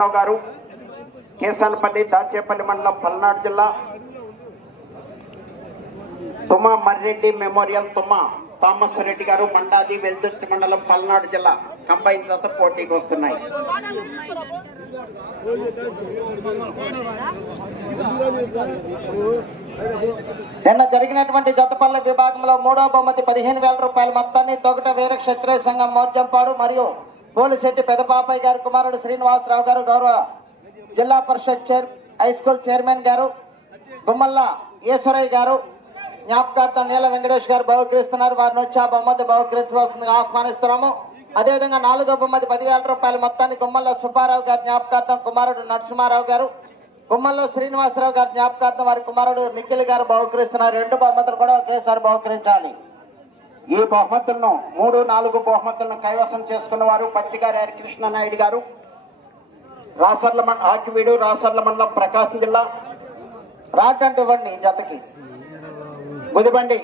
రావు గారు కేసానపల్లి దాచేపల్లి మండలం పల్నాడు జిల్లా. తుమ్మా మర్రెడ్డి మెమోరియల్ తుమ్మా థామస్ రెడ్డి గారు మండాది వెల్దుర్తి మండలం పల్నాడు జిల్లా కంబైన్ జత పోటీకి వస్తున్నాయి. నిన్న జరిగినటువంటి జతపల్ల విభాగంలో మూడో బహుమతి పదిహేను వేల రూపాయల మొత్తాన్ని తొగట వీర క్షత్రియ సంఘం మోర్జంపాడు మరియు పోలిశెట్టి పెదపాపయ్య గారు కుమారుడు శ్రీనివాసరావు గారు గౌరవ జిల్లా parishad chair high school chairman garu Gummalla Eswaraiah గారు జ్ఞాపకార్థం నీల వెంకటేష్ గారు బహుకరిస్తున్నారు. వారిని వచ్చి ఆ బహుమతి బహుకరించవలసిందిగా ఆహ్వానిస్తున్నాము. అదేవిధంగా నాలుగో బహుమతి పదివేల రూపాయల మొత్తాన్ని గుమ్మల్ల సుబ్బారావు గారి జ్ఞాపకార్థం కుమారుడు నరసింహారావు గారు గుమ్మల్లో శ్రీనివాసరావు గారి జ్ఞాపకార్థం వారి కుమారుడు నిఖిల్ గారు బహుకరిస్తున్నారు. రెండు బహుమతులు కూడా ఒకేసారి బహుకరించాలి. ఈ బహుమతులను మూడు నాలుగు బహుమతులను కైవసం చేసుకున్న వారు పచ్చిగారి హరికృష్ణ నాయుడు గారు రాసర్ల ఆకివీడు రాసర్ల మండలం ప్రకాశం జిల్లా రాకండి ఇవ్వండి జతకి. గుదిబండి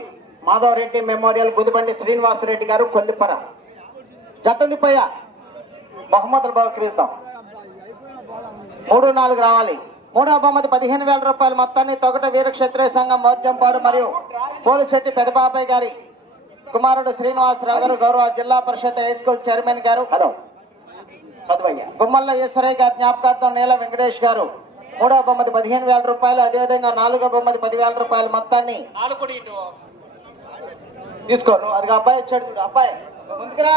మాధవరెడ్డి మెమోరియల్ గుదిబండి శ్రీనివాసరెడ్డి గారు కొల్లిపర. జతనిపోయా బహుమతులు బహుకరిద్దాం మూడు నాలుగు రావాలి. మూడో బహుమతి పదిహేను వేల రూపాయల మొత్తాన్ని తొగట వీరక్షత్రయ సంఘం మోర్జంపాడు మరియు పోలిశెట్టి పెదబాబాయ్ గారి కుమారుడు శ్రీనివాసరావు గారు గౌరవ జిల్లా parishad high school chairman garu. Hello. Gummalla Eswaraiah గారి జ్ఞాపకార్థం నీల వెంకటేష్ గారు మూడో బొమ్మది పదిహేను వేల రూపాయలు అదేవిధంగా నాలుగో బొమ్మది పదివేల రూపాయల మొత్తాన్ని తీసుకో. నువ్వు అది అబ్బాయి ఇచ్చాడు చూడు. అబ్బాయి ముందుకురా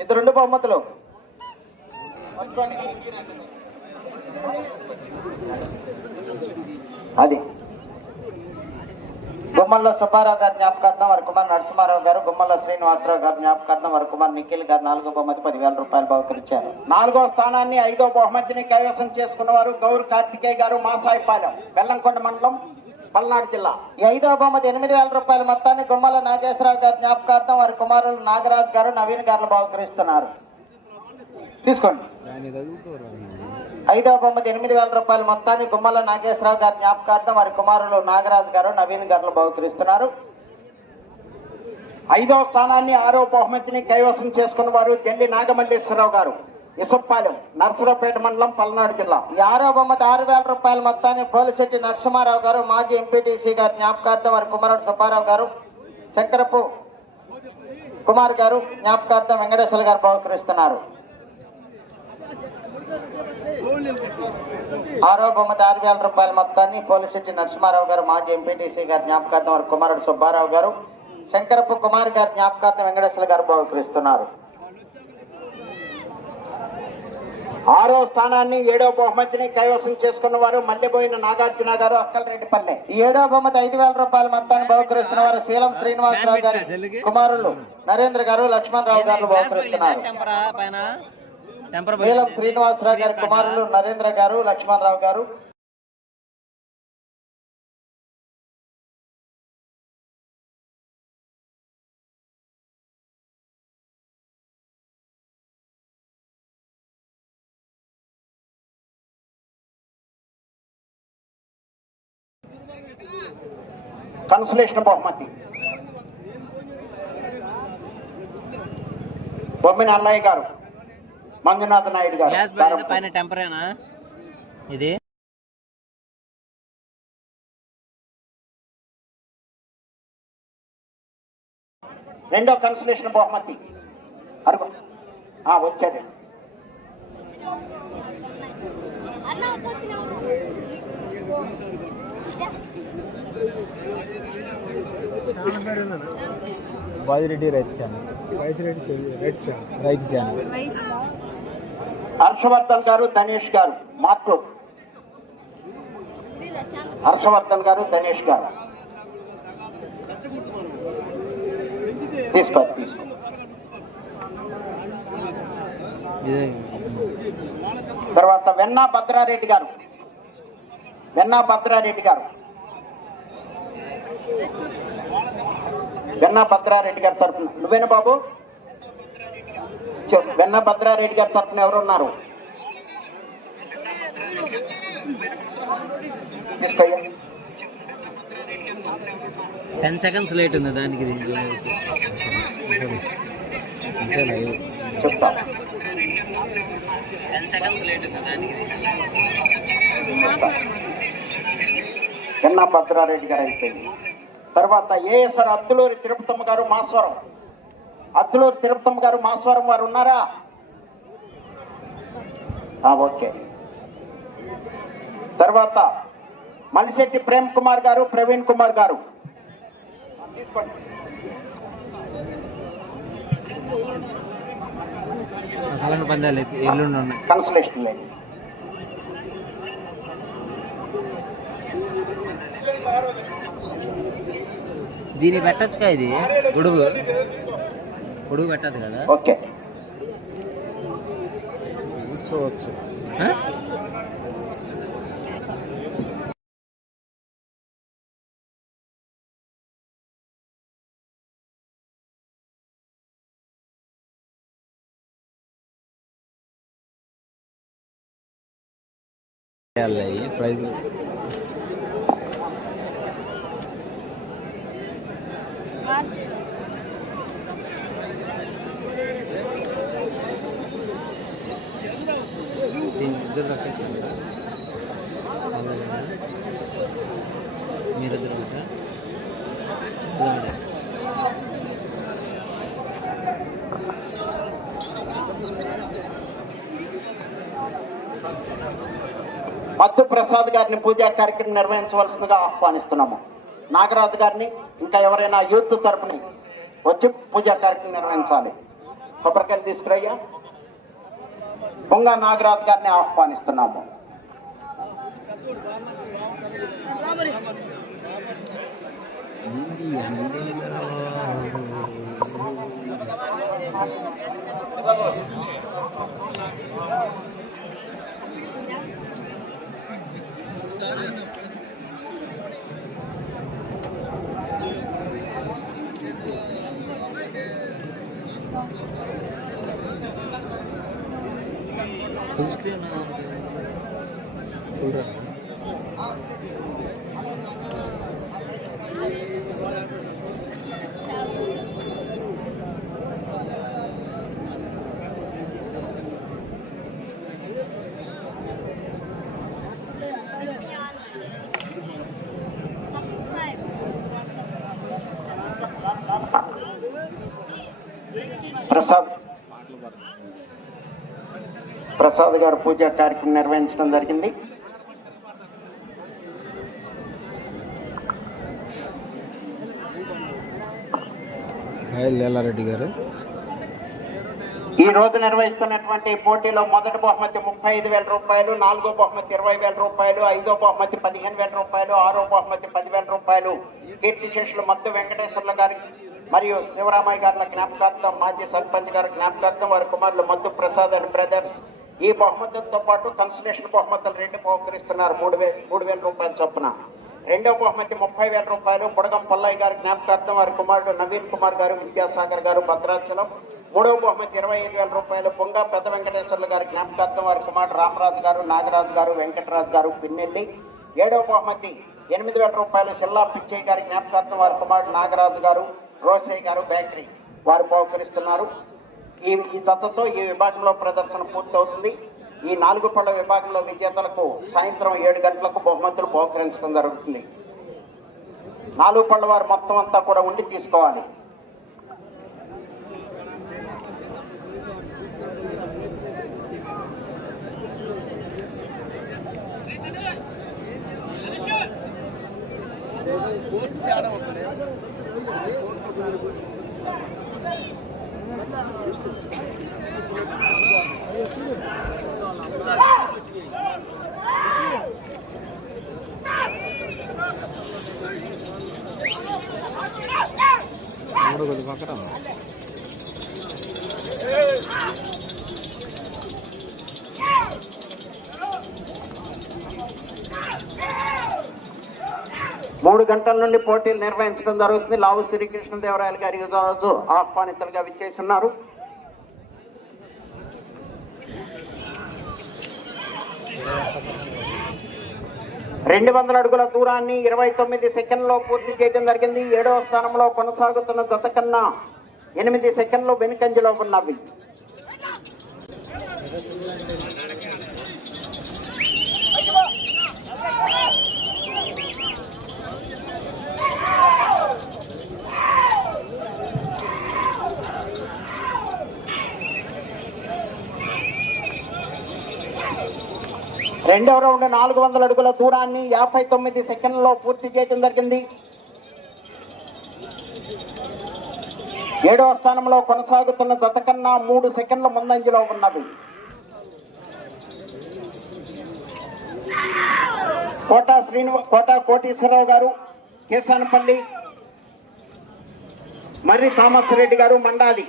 ఇద్దరు రెండు బహుమతులు. అది. గుమ్మల్ల సుబ్బారావు గారి జ్ఞాపకార్థం వరకుమార్ నరసింహారావు గారు గుమ్మల్ల శ్రీనివాసరావు గారి జ్ఞాపకార్థం వరకుమార్ నిఖిల్ గారు నాలుగో బహుమతి పదివేల రూపాయలు బహుకరించారు. నాలుగో స్థానాన్ని ఐదో బహుమతిని కైవసం చేసుకున్న వారు గౌరు కార్తికేయ గారు మాసాయిపాలెం బెల్లంకొండ మండలం పల్నాడు జిల్లా. ఈ ఐదో బహుమతి ఎనిమిది వేల రూపాయల మొత్తాన్ని గుమ్మల నాగేశ్వరరావు గారి జ్ఞాపకార్థం వారి కుమారులు నాగరాజు గారు నవీన్ గారు బహుకరిస్తున్నారు. తీసుకోండి. ఐదో బహుమతి ఎనిమిది వేల రూపాయల మొత్తాన్ని గుమ్మల నాగేశ్వరరావు గారి జ్ఞాపకార్థం వారి కుమారులు నాగరాజు గారు నవీన్ గారు బహుకరిస్తున్నారు. ఐదవ స్థానాన్ని ఆరో బహుమతిని కైవసం చేసుకున్న వారు జల్లి నాగమల్లేశ్వరరావు గారు ఇసంపాలెం నర్సరావుపేట మండలం పల్నాడు జిల్లా. ఈ ఆరో బొమ్మతి ఆరు వేల రూపాయల మొత్తాన్ని పోలిశెట్టి నరసింహారావు గారు మాజీ ఎంపీటీసీ గారి జ్ఞాపకార్థం వారి కుమారుడు సుబ్బారావు గారు శంకరపు కుమార్ గారు జ్ఞాపకార్థం వెంకటేశ్వర గారు బహుకరిస్తున్నారు. ఆరో బొమ్మతి ఆరు వేల రూపాయల మొత్తాన్ని పోలిశెట్టి నరసింహారావు గారు మాజీ ఎంపీటీసీ గారి జ్ఞాపకార్థం వారి కుమారుడు సుబ్బారావు గారు శంకరపు కుమార్ గారి జ్ఞాపకార్థం వెంకటేశ్వర గారు బహుకరిస్తున్నారు. ఆరో స్థానాన్ని ఏడో బహుమతిని కైవసం చేసుకున్న వారు మల్లెబోయిన నాగార్జున గారు అక్కలరెడ్డిపల్లె. ఏడో బొమ్మతి ఐదు వేల రూపాయల మొత్తాన్ని బహుకరిస్తున్న వారు శీలం శ్రీనివాసరావు గారి కుమారులు నరేంద్ర గారు లక్ష్మణ్ రావు గారు బహుకరిస్తున్నారు. శీలం శ్రీనివాసరావు గారి కుమారులు నరేంద్ర గారు లక్ష్మణ్ రావు గారు కన్సలేషన్ బహుమతి బొమ్మిన అల్లయ్య గారు. మంజునాథ నాయుడు గారు. పైన టెంపరేనా ఇది? రెండో కన్సలేషన్ బహుమతి. అరుగు. ఆ, వచ్చాడు అన్న పొద్దున బాజిరెడ్డి రైతు ఛానల్. రైతు ఛానల్. హర్షవర్ధన్ గారు ధనేష్ గారు మాతృ హర్షవర్ధన్ గారు ధనేష్ గారు. తీసుకో తీసుకో. తర్వాత వెన్నా భద్రారెడ్డి గారు. వెన్నా భద్రారెడ్డి గారు. వెన్నా భద్రారెడ్డి గారి తరఫున. నువ్వేనా బాబు? వెన్నా భద్రారెడ్డి గారి తరఫున ఎవరున్నారు టెన్ సెకండ్స్ లేట్ ఉంది దానికి చెప్తా. టెన్ సెకండ్స్ లేట్ ఉంది దానికి ఎన్న భద్రారెడ్డి గారు అయిపోయింది. తర్వాత ఏఎస్ఆర్ అత్తులూరి తిరుపతమ్మ గారు మాస్వరం. అత్తులూరి తిరుపతమ్మ గారు మాస్వరం వారు ఉన్నారా? ఓకే. తర్వాత మలిశెట్టి ప్రేమ్ కుమార్ గారు ప్రవీణ్ కుమార్ గారు. తీసుకోండి కన్సలేషన్ లేదు. దీన్ని పెట్టచ్చుగా ఇది? గొడుగు. గొడుగు పెట్టదు కదా? ఓకే. కూర్చోవచ్చు? ప్రైజ్ మత్తు ప్రసాద్ గారిని పూజా కార్యక్రమం నిర్వహించవలసిందిగా ఆహ్వానిస్తున్నాము. నాగరాజు గారిని ఇంకా ఎవరైనా యూత్ తరపుని వచ్చి పూజా కార్యక్రమం నిర్వహించాలి. కొబ్బరికాయలు తీసుకురయ్యా. పొంగ నాగరాజు గారిని ఆహ్వానిస్తున్నాము. ఫుల్ స్క్రీన్ ఫుల్ రా ప్రసాద్ గారు పూజా కార్యక్రమం నిర్వహించడం జరిగింది. లేలారెడ్డి గారు. ఈ రోజు నిర్వహిస్తున్నటువంటి పోటీలో మొదటి బహుమతి ముప్పై ఐదు వేల రూపాయలు నాలుగో బహుమతి ఇరవై వేల రూపాయలు ఐదో బహుమతి పదిహేను వేల రూపాయలు ఆరో బహుమతి పదివేల రూపాయలు. కీర్తి శేషులు మద్దు వెంకటేశ్వర్ల గారి మరియు శివరామయ్య గారి జ్ఞాపకార్థం మాజీ సర్పంచ్ గారి జ్ఞాపకార్థం వారి కుమారులు మద్దు ప్రసాద్ అండ్ బ్రదర్స్ ఈ బహుమతులతో పాటు కన్సలేషన్ బహుమతులు రెండు బహుకరిస్తున్నారు మూడు వేల మూడు వేల రూపాయల చొప్పున. రెండవ బహుమతి ముప్పై వేల రూపాయలు. బుడగం పల్లయ్య గారి జ్ఞాపకార్థం వారి కుమారుడు నవీన్ కుమార్ గారు విద్యాసాగర్ గారు భద్రాచలం. మూడవ బహుమతి ఇరవై ఐదు వేల రూపాయలు. పొంగ పెద్ద వెంకటేశ్వర్లు గారి జ్ఞాపకార్థం వారి కుమారుడు రామరాజు గారు నాగరాజు గారు వెంకటరాజు గారు పిన్నెల్లి. ఏడవ బహుమతి ఎనిమిది వేల రూపాయలు. సిల్లా పిచ్చయ్య గారి జ్ఞాపకార్థం వారి కుమారుడు నాగరాజు గారు రోసయ్య గారు బేకరీ. వారు బహుకరిస్తున్నారు ఈ ఈ జతతో ఈ విభాగంలో ప్రదర్శన పూర్తవుతుంది. ఈ నాలుగు పళ్ళ విభాగంలో విజేతలకు సాయంత్రం ఏడు గంటలకు బహుమతులు బహుకరించడం జరుగుతుంది. నాలుగు పళ్ళ వారు మొత్తం అంతా కూడా ఉండి తీసుకోవాలి. மூணு கொஞ்சம் பார்க்குறாங்க మూడు గంటల నుండి పోటీలు నిర్వహించడం జరుగుతుంది. లావు శ్రీకృష్ణదేవరాయలు గారి రోజు ఆహ్వానితులుగా విచ్చేసి ఉన్నారు రెండు వందల అడుగుల దూరాన్ని ఇరవై తొమ్మిది సెకండ్లో పూర్తి చేయడం జరిగింది. ఏడవ స్థానంలో కొనసాగుతున్న జత కన్నా ఎనిమిది సెకండ్లు వెనుకంజలో ఉన్నవి. రెండవ రౌండ్ నాలుగు వందల అడుగుల దూరాన్ని యాభై తొమ్మిది సెకండ్లలో పూర్తి చేయడం జరిగింది. ఏడవ స్థానంలో కొనసాగుతున్న జత కన్నా మూడు సెకండ్ల ముందంజలో ఉన్నవి. కోటా శ్రీనివా కోటా కోటీశ్వరరావు గారు కేశానపల్లి మర్రి థామస్ రెడ్డి గారు మండాలి.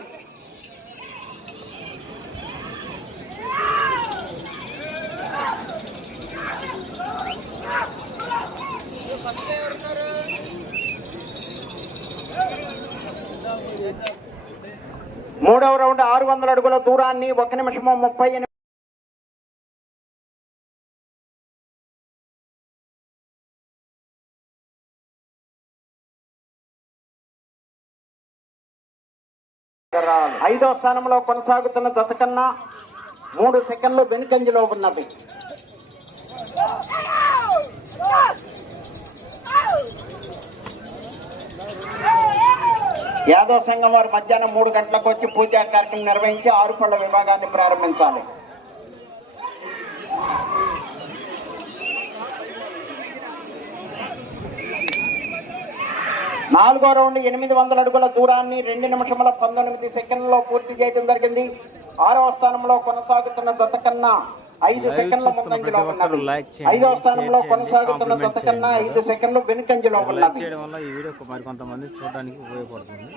మూడవ రౌండ్ ఆరు వందల అడుగుల దూరాన్ని ఒక నిమిషము ముప్పై ఎనిమిది ఐదో స్థానంలో కొనసాగుతున్న జత మూడు సెకండ్లు వెనుకంజలో ఉన్నవి. యాదవ సంఘం వారు మధ్యాహ్నం మూడు గంటలకు వచ్చి పూజా కార్యక్రమం నిర్వహించి ఆరు పళ్ళ విభాగాన్ని ప్రారంభించాలి. నాలుగో రౌండ్ ఎనిమిది వందల అడుగుల దూరాన్ని రెండు నిమిషముల పంతొమ్మిది సెకండ్లలో పూర్తి చేయడం జరిగింది. ఆరవ స్థానంలో కొనసాగుతున్న జత కన్నా ఐదు సెకండ్ల ముందంజలో ఉన్నది. ఐదవ స్థానంలో కొనసాగుతున్న జత కన్నా. ఐదు సెకండ్లు వెనుకంజలో ఉన్నది. చేయడం వల్ల ఈ వీడియో మరి కొంతమంది చూడడానికి ఉపయోగపడుతుంది.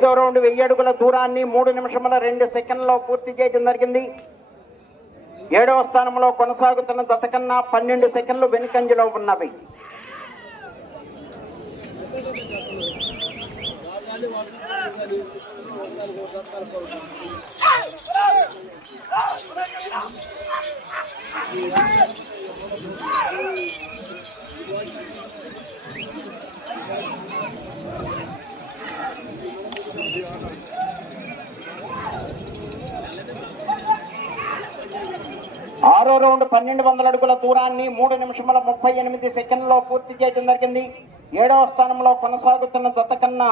ఐదో రౌండ్ వెయ్యి అడుగుల దూరాన్ని మూడు నిమిషముల రెండు సెకండ్లలో పూర్తి చేయడం జరిగింది. ఏడవ స్థానంలో కొనసాగుతున్న గతకన్నా పన్నెండు సెకండ్లు వెనుకంజలో ఉన్నవి. మరో రౌండ్ పన్నెండు వందల అడుగుల దూరాన్ని మూడు నిమిషముల ముప్పై ఎనిమిది సెకండ్లో పూర్తి చేయడం జరిగింది. ఏడవ స్థానంలో కొనసాగుతున్న జత కన్నా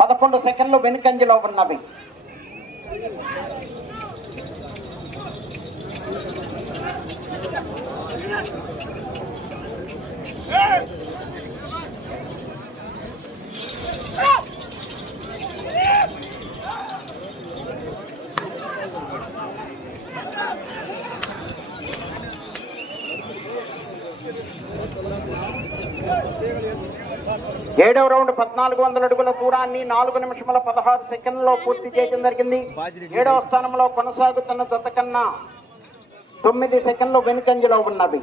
పదకొండు సెకండ్లు వెనుకంజలో ఉన్నవి. ఏడవ రౌండ్ పద్నాలుగు వందల అడుగుల దూరాన్ని నాలుగు నిమిషముల పదహారు సెకండ్లో పూర్తి చేయడం జరిగింది. ఏడవ స్థానంలో కొనసాగుతున్న జత కన్నా తొమ్మిది సెకండ్లు వెనుకంజలో ఉన్నవి.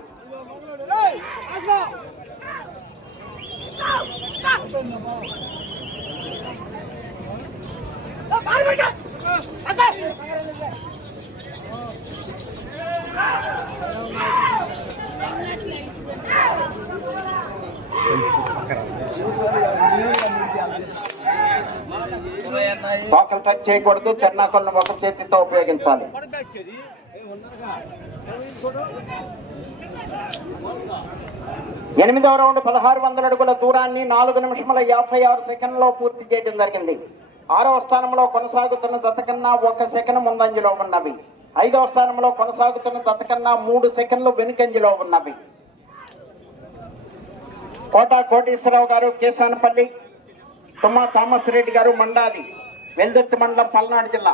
తోకలు టచ్ చేయకూడదు చెన్నాకొలను ఒక చేతితో ఉపయోగించాలి. ఎనిమిదవ రౌండ్ పదహారు వందల అడుగుల దూరాన్ని నాలుగు నిమిషముల యాభై ఆరు సెకండ్లో పూర్తి చేయడం జరిగింది. ఆరవ స్థానంలో కొనసాగుతున్న జత కన్నా ఒక సెకండ్ ముందంజలో ఉన్నవి. ఐదవ స్థానంలో కొనసాగుతున్న తతకన్నా మూడు సెకండ్లు వెనుకంజలో ఉన్నవి. కోట కోటేశ్వరరావు గారు కేసానపల్లి తుమ్మా థామస్ రెడ్డి గారు మండాలి వెల్దుర్తి మండలం పల్నాడు జిల్లా.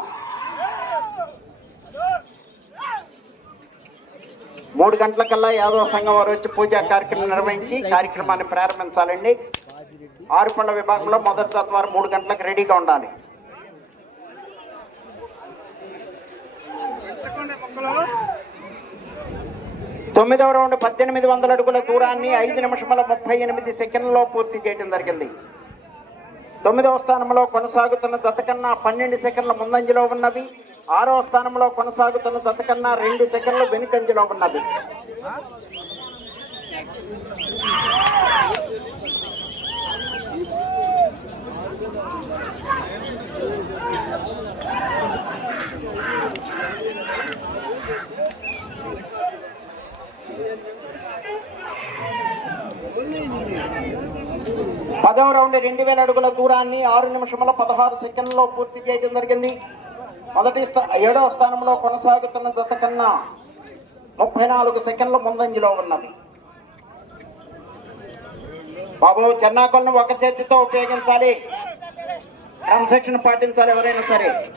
మూడు గంటలకల్లా యాదవ సంఘం వారు వచ్చి పూజా కార్యక్రమం నిర్వహించి కార్యక్రమాన్ని ప్రారంభించాలండి. ఆరు పళ్ళ విభాగంలో మొదటి తత్వారు మూడు గంటలకు రెడీగా ఉండాలి. తొమ్మిదవ రౌండ్ పద్దెనిమిది వందల అడుగుల దూరాన్ని ఐదు నిమిషముల ముప్పై ఎనిమిది సెకండ్లలో పూర్తి చేయడం జరిగింది. తొమ్మిదవ స్థానంలో కొనసాగుతున్న దతకన్నా పన్నెండు సెకండ్ల ముందంజలో ఉన్నవి. ఆరవ స్థానంలో కొనసాగుతున్న దతకన్నా రెండు సెకండ్లు వెనుకంజలో ఉన్నవి. పదవ రౌండ్ రెండు వేల అడుగుల దూరాన్ని ఆరు నిమిషముల పదహారు సెకండ్లో పూర్తి చేయడం జరిగింది. మొదటి స్థా- ఏడవ స్థానంలో కొనసాగుతున్న జత కన్నా ముప్పై నాలుగు సెకండ్ల ముందంజలో ఉన్నది. బాబు చెన్నాకొలను ఒక చేతితో ఉపయోగించాలి. క్రమశిక్షణ పాటించాలి ఎవరైనా సరే.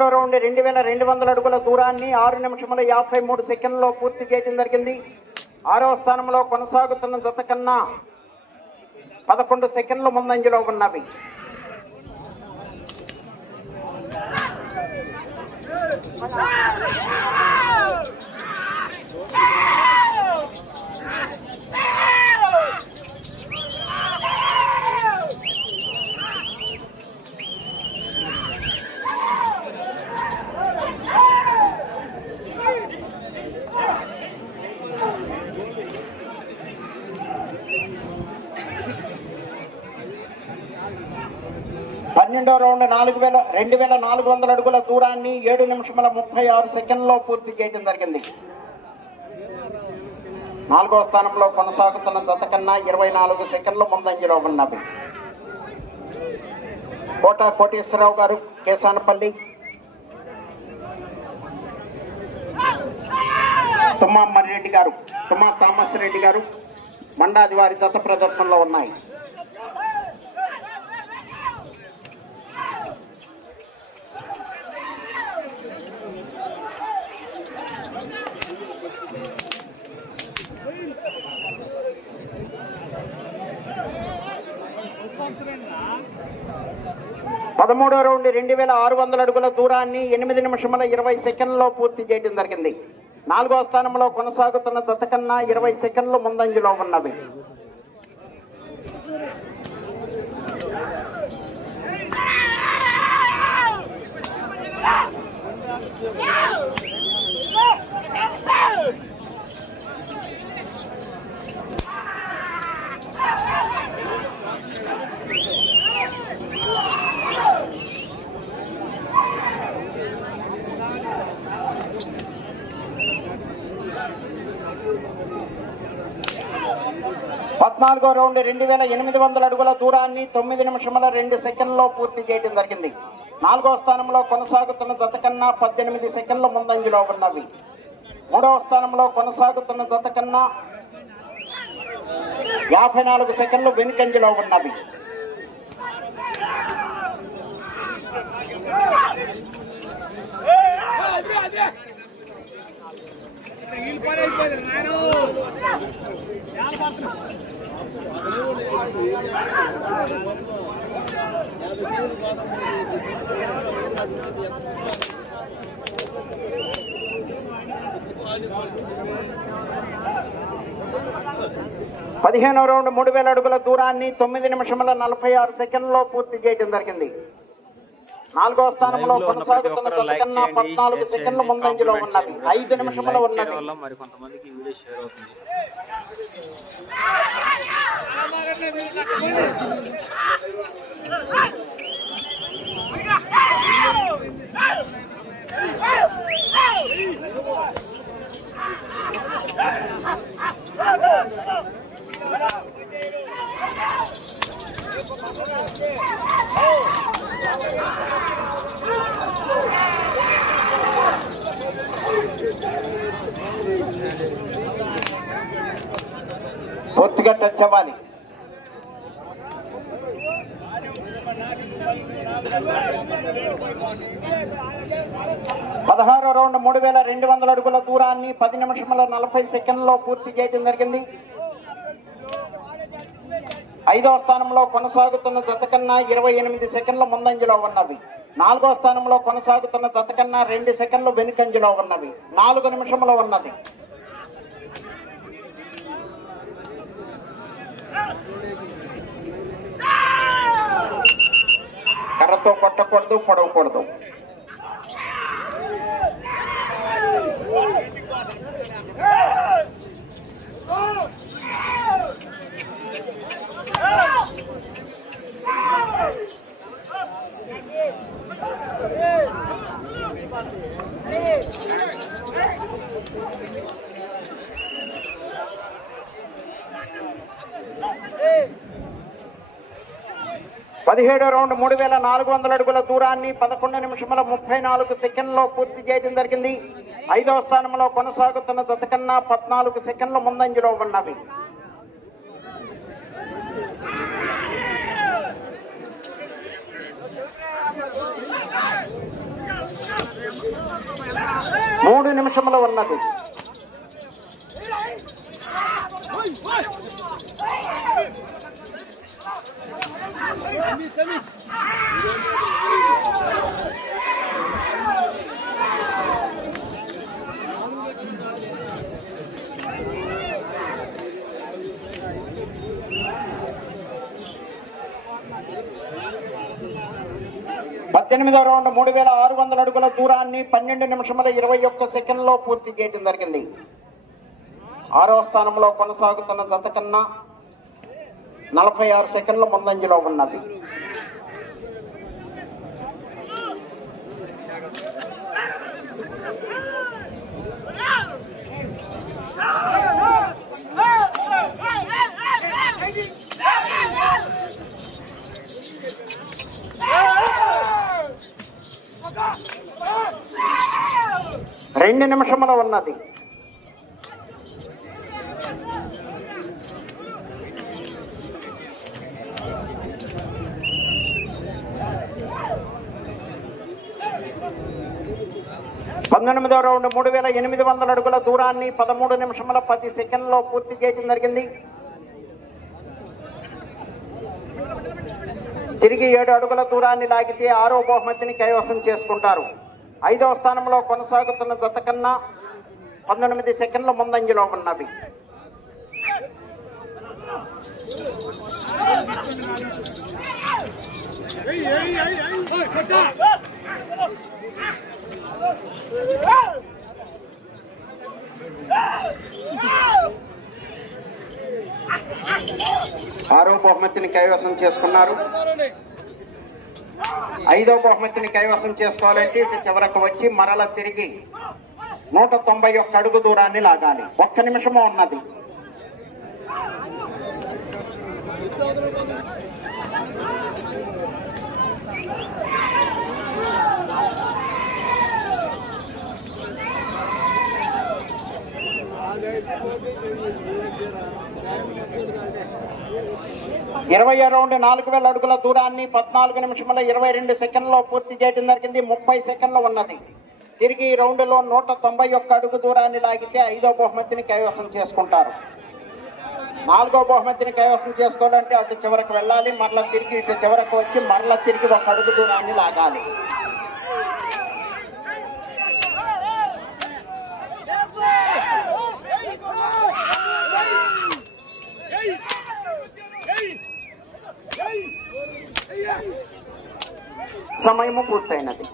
పదకొండో రౌండ్ రెండు వేల రెండు వందల అడుగుల దూరాన్ని ఆరు నిమిషముల యాభై మూడు సెకండ్లలో పూర్తి చేయడం జరిగింది. ఆరవ స్థానంలో కొనసాగుతున్న జత కన్నా పదకొండు సెకండ్ల ముందంజలో ఉన్నవి. పన్నెండో రౌండ్ నాలుగు వేల రెండు వేల నాలుగు వందల అడుగుల దూరాన్ని ఏడు నిమిషముల ముప్పై ఆరు సెకండ్లో పూర్తి చేయడం జరిగింది. నాలుగో స్థానంలో కొనసాగుతున్న జత కన్నా ఇరవై నాలుగు సెకండ్లు ముందంజలో ఉన్నవి. కోట కోటేశ్వరరావు గారు కేసానపల్లి. తుమ్మా మర్రెడ్డి గారు తుమ్మా థామస్ రెడ్డి గారు మండాది వారి జత ప్రదర్శనలో ఉన్నాయి. పదమూడో రౌండ్ రెండు వేల ఆరు వందల అడుగుల దూరాన్ని ఎనిమిది నిమిషముల ఇరవై సెకండ్లో పూర్తి చేయడం జరిగింది. నాలుగో స్థానంలో కొనసాగుతున్న దత్తకన్నా ఇరవై సెకండ్లు ముందంజలో ఉన్నవి పద్నాలుగో రౌండ్ రెండు వేల ఎనిమిది వందల అడుగుల దూరాన్ని తొమ్మిది నిమిషముల రెండు సెకండ్లో పూర్తి చేయడం జరిగింది నాలుగో స్థానంలో కొనసాగుతున్న జత కన్నా పద్దెనిమిది సెకండ్ల ముందంజలో ఉన్నవి మూడవ స్థానంలో కొనసాగుతున్న జత కన్నా యాభై నాలుగు సెకండ్లు వెనుకంజలో ఉన్నవి పదిహేనో రౌండ్ మూడు వేల అడుగుల దూరాన్ని తొమ్మిది నిమిషముల నలభై ఆరు సెకండ్లో పూర్తి చేయడం జరిగింది. నాలుగో స్థానంలో కొనసాగుతున్న జత కన్నా పద్నాలుగు సెకండ్ల ముందంజలో చేయండి. ఐదు మరి కొంతమందికి వీడియో షేర్ అవుతుంది. పూర్తిగా టచ్ అవ్వాలి. పదహారో రౌండ్ మూడు వేల రెండు వందల అడుగుల దూరాన్ని పది నిమిషముల నలభై సెకండ్లో పూర్తి చేయడం జరిగింది. ఐదవ స్థానంలో కొనసాగుతున్న జత కన్నా ఇరవై ఎనిమిది సెకండ్ల ముందంజలో ఉన్నవి. నాలుగో స్థానంలో కొనసాగుతున్న జత కన్నా రెండు సెకండ్లు వెనుకంజలో ఉన్నవి. నాలుగు నిమిషంలో ఉన్నది. కర్రతో కొట్టకూడదు పొడవకూడదు. పదిహేడో రౌండ్ మూడు వేల నాలుగు వందల అడుగుల దూరాన్ని పదకొండు నిమిషముల ముప్పై నాలుగు సెకండ్లో పూర్తి చేయడం జరిగింది. ఐదవ స్థానంలో కొనసాగుతున్న దతకన్నా పద్నాలుగు సెకండ్ల ముందంజలో ఉన్నవి. మూడు నిమిషములు ఉన్నది పద్దెనిమిదో రౌండ్ మూడు వేల ఆరు వందల అడుగుల దూరాన్ని పన్నెండు నిమిషముల ఇరవై ఒక్క సెకండ్లో పూర్తి చేయడం జరిగింది. ఆరో స్థానంలో కొనసాగుతున్న జత కన్నా నలభై ఆరు సెకండ్ల ముందంజలో ఉన్నది. రెండు నిమిషముల ఉన్నది. పంతొమ్మిదో రౌండ్ మూడు వేల ఎనిమిది వందల అడుగుల దూరాన్ని పదమూడు నిమిషముల పది సెకండ్లో పూర్తి చేయడం జరిగింది. తిరిగి ఏడు అడుగుల దూరాన్ని లాగితే ఆరో బహుమతిని కైవసం చేసుకుంటారు. ఐదవ స్థానంలో కొనసాగుతున్న జత కన్నా పంతొమ్మిది సెకండ్ల ముందంజలో ఉన్నవి. ఆరో బహుమతిని కైవసం చేసుకున్నారు. ఐదో బహుమతిని కైవసం చేసుకోవాలంటే ఇటు చివరకు వచ్చి మరల తిరిగి నూట తొంభై ఒక్క అడుగు దూరాన్ని లాగాలి. ఒక్క నిమిషము ఉన్నది. ఇరవై రౌండ్ నాలుగు వేల అడుగుల దూరాన్ని పద్నాలుగు నిమిషముల ఇరవై రెండు సెకండ్లో పూర్తి చేయడం జరిగింది. ముప్పై సెకండ్లు ఉన్నది. తిరిగి ఈ రౌండ్లో నూట తొంభై ఒక్క అడుగు దూరాన్ని లాగితే ఐదో బహుమతిని కైవసం చేసుకుంటారు. నాలుగో బహుమతిని కైవసం చేసుకోవాలంటే అటు చివరకు వెళ్ళాలి మరలా తిరిగి ఇటు చివరకు వచ్చి మరలా తిరిగి ఒక అడుగు దూరాన్ని లాగాలి. సమయము పూర్తయినది.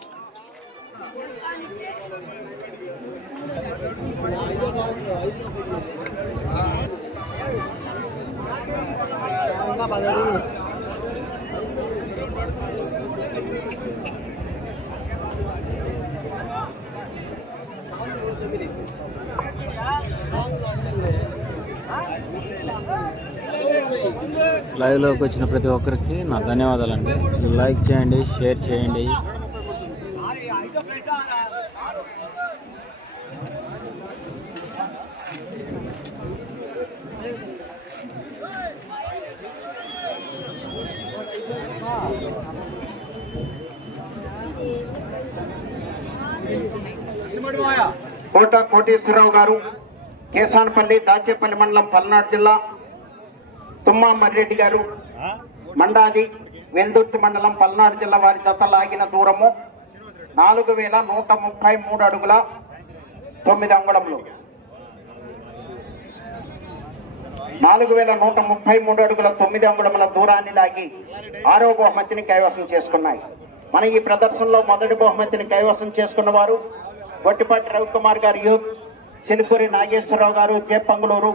లైవ్లోకి వచ్చిన ప్రతి ఒక్కరికి నా ధన్యవాదాలండి. లైక్ చేయండి షేర్ చేయండి. కోట కోటేశ్వరరావు గారు కేసాన్పల్లి దాచేపల్లి మండలం పల్నాడు జిల్లా తుమ్మా మర్రెడ్డి గారు మండాది వెల్దుర్తి మండలం పల్నాడు జిల్లా వారి జత లాగిన దూరము నాలుగు వేల నూట ముప్పై మూడు అడుగుల తొమ్మిది అంగుళములు. నాలుగు వేల నూట ముప్పై మూడు అడుగుల తొమ్మిది అంగుళముల దూరాన్ని లాగి ఆరవ బహుమతిని కైవసం చేసుకున్నాయి. మన ఈ ప్రదర్శనలో మొదటి బహుమతిని కైవసం చేసుకున్న వారు గొట్టిపాటి రవికుమార్ గారు యూత్ సిలిపురి నాగేశ్వరరావు గారు జేపంగులూరు